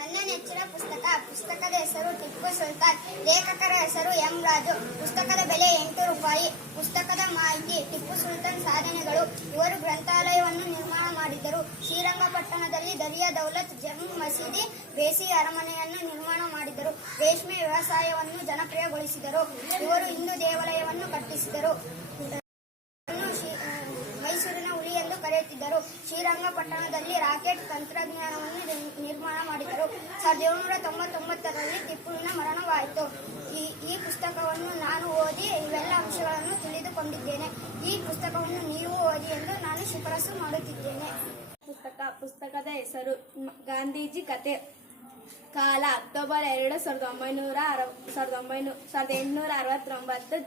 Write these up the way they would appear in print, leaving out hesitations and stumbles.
ನನ್ನ ನೆಚ್ಚಿನ ಪುಸ್ತಕದ ಹೆಸರು ಟಿಪ್ಪು ಸುಲ್ತಾನ್. ಲೇಖಕರ ಹೆಸರು ಎಂ. ರಾಜು. ಪುಸ್ತಕದ ಬೆಲೆ ₹8. ಪುಸ್ತಕದ ಮಾಹಿತಿ: ಟಿಪ್ಪು ಸುಲ್ತಾನ್ ಸಾಧನೆಗಳು. ಇವರು ಗ್ರಂಥಾಲಯವನ್ನು ನಿರ್ಮಾಣ ಮಾಡಿದ್ದರು. ಶ್ರೀರಂಗಪಟ್ಟಣದಲ್ಲಿ ದರಿಯಾ ದೌಲತ್ ಜಂಗ್ ಮಸೀದಿ, ಬೇಸಿ ಅರಮನೆಯನ್ನು ನಿರ್ಮಾಣ ಮಾಡಿದರು. ರೇಷ್ಮೆ ವ್ಯವಸಾಯವನ್ನು ಜನಪ್ರಿಯಗೊಳಿಸಿದರು. ಇವರು ಹಿಂದೂ ದೇವಾಲಯವನ್ನು ಕಟ್ಟಿಸಿದರು. ಮೈಸೂರಿನ ಹುಲಿ ಎಂದು ಕರೆಯುತ್ತಿದ್ದರು. ಶ್ರೀರಂಗಪಟ್ಟಣದಲ್ಲಿ ರಾಕೆಟ್ ತಂತ್ರಜ್ಞಾನವನ್ನು ನಿರ್ಮಾಣ ಮಾಡಿದರು. 1799ರಲ್ಲಿ ಟಿಪ್ಪುವಿನ ಮರಣವಾಯಿತು. ಈ ಪುಸ್ತಕವನ್ನು ನಾನು ಓದಿ ಇವೆಲ್ಲ ಅಂಶಗಳನ್ನು ತಿಳಿದುಕೊಂಡಿದ್ದೇನೆ. ಈ ಪುಸ್ತಕವನ್ನು ನೀವು ಓದಿ ಎಂದು ನಾನು ಶಿಫಾರಸು ಮಾಡುತ್ತಿದ್ದೇನೆ. ಪುಸ್ತಕದ ಹೆಸರು ಗಾಂಧೀಜಿ ಕತೆ. ಕಾಲ: ಅಕ್ಟೋಬರ್ 2, 1869.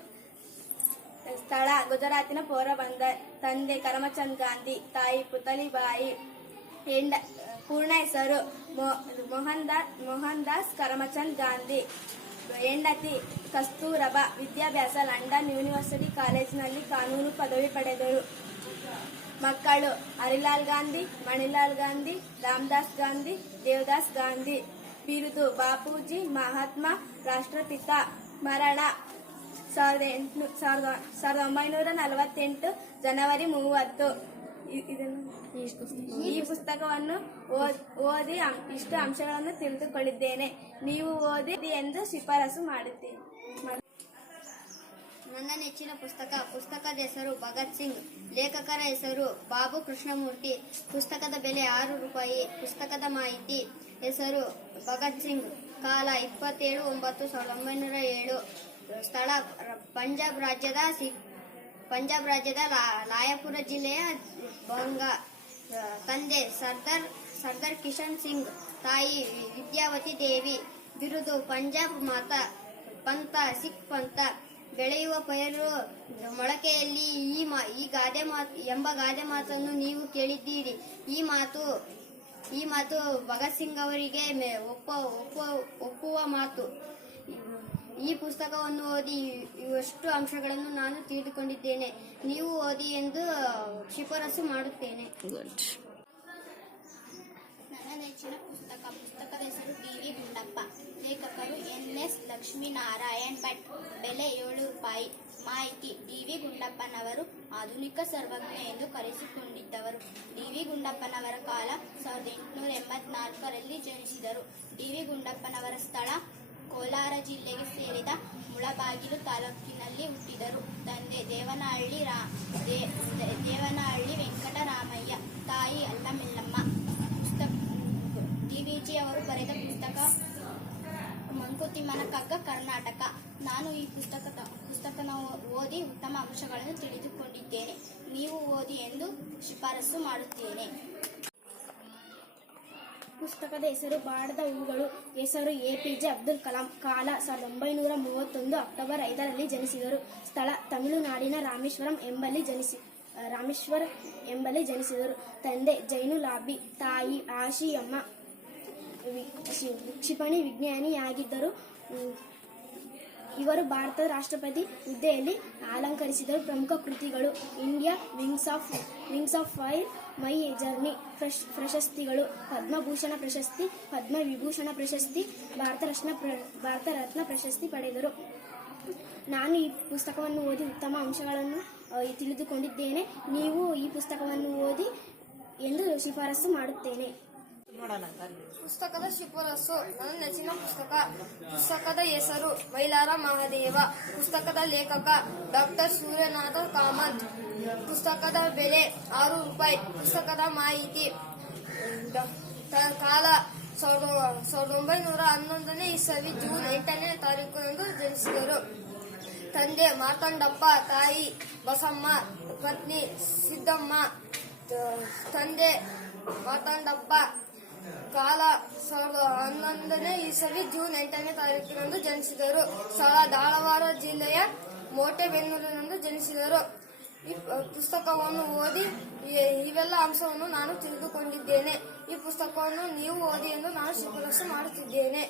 ಸ್ಥಳ: ಗುಜರಾತಿನ ಪೋರಬಂದರ್. ತಂದೆ: ಕರಮಚಂದ್ ಗಾಂಧಿ. ತಾಯಿ: ಪುತಲಿಬಾಯಿ. ಪೂರ್ಣ ಹೆಸರು: ಮೋಹನ್ ದಾಸ್ ಕರಮಚಂದ್ ಗಾಂಧಿ. ಹೆಂಡತಿ: ಕಸ್ತೂರಬಾ. ವಿದ್ಯಾಭ್ಯಾಸ: ಲಂಡನ್ ಯೂನಿವರ್ಸಿಟಿ ಕಾಲೇಜಿನಲ್ಲಿ ಕಾನೂನು ಪದವಿ ಪಡೆದರು. ಮಕ್ಕಳು: ಹರಿಲಾಲ್ ಗಾಂಧಿ, ಮಣಿಲಾಲ್ ಗಾಂಧಿ, ರಾಮದಾಸ್ ಗಾಂಧಿ, ದೇವದಾಸ್ ಗಾಂಧಿ. ಬಿರುದು: ಬಾಪೂಜಿ, ಮಹಾತ್ಮ, ರಾಷ್ಟ್ರಪಿತ. ಮರಣ: 1948 ಜನವರಿ 30. ಈ ಪುಸ್ತಕವನ್ನು ಓದಿ ಇಷ್ಟು ಅಂಶಗಳನ್ನು ತಿಳಿದುಕೊಂಡಿದ್ದೇನೆ. ನೀವು ಓದಿ ಎಂದು ಶಿಫಾರಸು ಮಾಡುತ್ತೇನೆ. ನನ್ನ ನೆಚ್ಚಿನ ಪುಸ್ತಕದ ಹೆಸರು ಭಗತ್ ಸಿಂಗ್. ಲೇಖಕರ ಹೆಸರು ಬಾಬು ಕೃಷ್ಣಮೂರ್ತಿ. ಪುಸ್ತಕದ ಬೆಲೆ ₹6. ಪುಸ್ತಕದ ಮಾಹಿತಿ: ಹೆಸರು ಭಗತ್ ಸಿಂಗ್. ಕಾಲ: 27/9/1907. ಸ್ಥಳ: ಪಂಜಾಬ್ ರಾಜ್ಯದ ಲಾಯಪುರ ಜಿಲ್ಲೆಯ ಬಂಗಾ. ತಂದೆ: ಸರ್ದಾರ್ ಕಿಶನ್ ಸಿಂಗ್. ತಾಯಿ: ವಿದ್ಯಾವತಿ ದೇವಿ. ಬಿರುದು: ಪಂಜಾಬ್ ಮಾತಾ. ಪಂಥ: ಸಿಖ್ ಪಂಥ. ಬೆಳೆಯುವ ಪೈರು: ಮೊಳಕೆಯಲ್ಲಿ ಎಂಬ ಗಾದೆ ಮಾತನ್ನು ನೀವು ಕೇಳಿದ್ದೀರಿ. ಈ ಮಾತು ಭಗತ್ ಸಿಂಗ್ ಅವರಿಗೆ ಒಪ್ಪುವ ಮಾತು. ಈ ಪುಸ್ತಕವನ್ನು ಓದಿ ಇಷ್ಟು ಅಂಶಗಳನ್ನು ನಾನು ತಿಳಿದುಕೊಂಡಿದ್ದೇನೆ. ನೀವು ಓದಿ ಎಂದು ಶಿಫಾರಸು ಮಾಡುತ್ತೇನೆ. ನನ್ನ ನೆಚ್ಚಿನ ಪುಸ್ತಕದ ಹೆಸರು ಡಿ.ವಿ. ಗುಂಡಪ್ಪ. ಲೇಖಕರು ಎನ್.ಎಸ್. ಲಕ್ಷ್ಮೀನಾರಾಯಣ್ ಭಟ್. ಬೆಲೆ ₹7. ಮಾಹಿತಿ: ಡಿ.ವಿ. ಗುಂಡಪ್ಪನವರು ಆಧುನಿಕ ಸರ್ವಜ್ಞ ಎಂದು ಕರೆಸಿಕೊಂಡಿದ್ದವರು. ಡಿ.ವಿ. ಗುಂಡಪ್ಪನವರ ಕಾಲ: 1884ರಲ್ಲಿ ಜನಿಸಿದರು. ಡಿ.ವಿ. ಗುಂಡಪ್ಪನವರ ಸ್ಥಳ: ಕೋಲಾರ ಜಿಲ್ಲೆಗೆ ಸೇರಿದ ಮುಳಬಾಗಿಲು ತಾಲೂಕಿನಲ್ಲಿ ಹುಟ್ಟಿದರು. ತಂದೆ: ದೇವನಹಳ್ಳಿ ವೆಂಕಟರಾಮಯ್ಯ. ತಾಯಿ: ಅಲ್ಲಮಿಲ್ಲಮ್ಮ. ಡಿ.ವಿ.ಜಿ. ಅವರು ಬರೆದ ಪುಸ್ತಕ ಮಂಕುತಿಮ್ಮನ ಕಗ್ಗ ಕರ್ನಾಟಕ. ನಾನು ಈ ಪುಸ್ತಕನ ಓದಿ ಉತ್ತಮ ಅಂಶಗಳನ್ನು ತಿಳಿದುಕೊಂಡಿದ್ದೇನೆ. ನೀವು ಓದಿ ಎಂದು ಶಿಫಾರಸು ಮಾಡುತ್ತೇನೆ. ಪುಸ್ತಕದ ಹೆಸರು ಬಾಡದ ಹೂಗಳು. ಹೆಸರು ಎ.ಪಿ.ಜೆ. ಅಬ್ದುಲ್ ಕಲಾಂ. ಕಾಲ: 1931 ಅಕ್ಟೋಬರ್ 5ರಲ್ಲಿ ಜನಿಸಿದರು. ಸ್ಥಳ: ತಮಿಳುನಾಡಿನ ರಾಮೇಶ್ವರಂ ಎಂಬಲ್ಲಿ ಜನಿಸಿದರು. ತಂದೆ: ಜೈನುಲಾಬಿ. ತಾಯಿ: ಆಶಿಯಮ್ಮ. ಕ್ಷಿಪಣಿ ವಿಜ್ಞಾನಿಯಾಗಿದ್ದರು. ಇವರು ಭಾರತದ ರಾಷ್ಟ್ರಪತಿ ಹುದ್ದೆಯಲ್ಲಿ ಅಲಂಕರಿಸಿದರು. ಪ್ರಮುಖ ಕೃತಿಗಳು: India, wings of fire, my journey. ಪ್ರಶಸ್ತಿಗಳು: ಪದ್ಮಭೂಷಣ ಪ್ರಶಸ್ತಿ, ಪದ್ಮವಿಭೂಷಣ ಪ್ರಶಸ್ತಿ, ಭಾರತ ರತ್ನ ಪ್ರಶಸ್ತಿ ಪಡೆದರು. ನಾನು ಈ ಪುಸ್ತಕವನ್ನು ಓದಿ ಉತ್ತಮ ಅಂಶಗಳನ್ನು ತಿಳಿದುಕೊಂಡಿದ್ದೇನೆ. ನೀವು ಈ ಪುಸ್ತಕವನ್ನು ಓದಿ ಎಂದು ಶಿಫಾರಸು ಮಾಡುತ್ತೇನೆ. ಪುಸ್ತಕದ ಶಿಫಾರಸು: ನನ್ನ ನೆಚ್ಚಿನ ಪುಸ್ತಕದ ಹೆಸರು ಮೈಲಾರ ಮಹದೇವ. ಪುಸ್ತಕದ ಲೇಖಕ ಡಾ. ಸೂರ್ಯನಾಥ ಕಾಮತ್. ಪುಸ್ತಕದ ಬೆಲೆ ₹6. ಪುಸ್ತಕದ ಮಾಹಿತಿ: ಕಾಲ: 1911ನೇ ಇಸವಿ ಜೂನ್ 8ನೇ ತಾರೀಖಿನಂದು ಜನಿಸಿದರು. ತಂದೆ: ಮಾರ್ತಾಂಡಪ್ಪ. ತಾಯಿ: ಬಸಮ್ಮ. ಪತ್ನಿ: ಸಿದ್ದಮ್ಮ. ತಂದೆ: ಮಾರ್ತಾಂಡಪ್ಪ. ಕಾಲ: 1911ನೇ ಇಸವಿ ಜೂನ್ 8ನೇ ತಾರೀಖಿನಂದು ಜನಿಸಿದರು. ಸ್ಥಳ: ಧಾರವಾಡ ಜಿಲ್ಲೆಯ ಮೋಟೆಬೆನ್ನೂರಿನಂದು ಜನಿಸಿದರು. ಈ ಪುಸ್ತಕವನ್ನು ಓದಿ ಇವೆಲ್ಲ ಅಂಶವನ್ನು ನಾನು ತಿಳಿದುಕೊಂಡಿದ್ದೇನೆ. ಈ ಪುಸ್ತಕವನ್ನು ನೀವು ಓದಿ ಎಂದು ನಾನು ಶಿಫಾರಸು ಮಾಡುತ್ತಿದ್ದೇನೆ.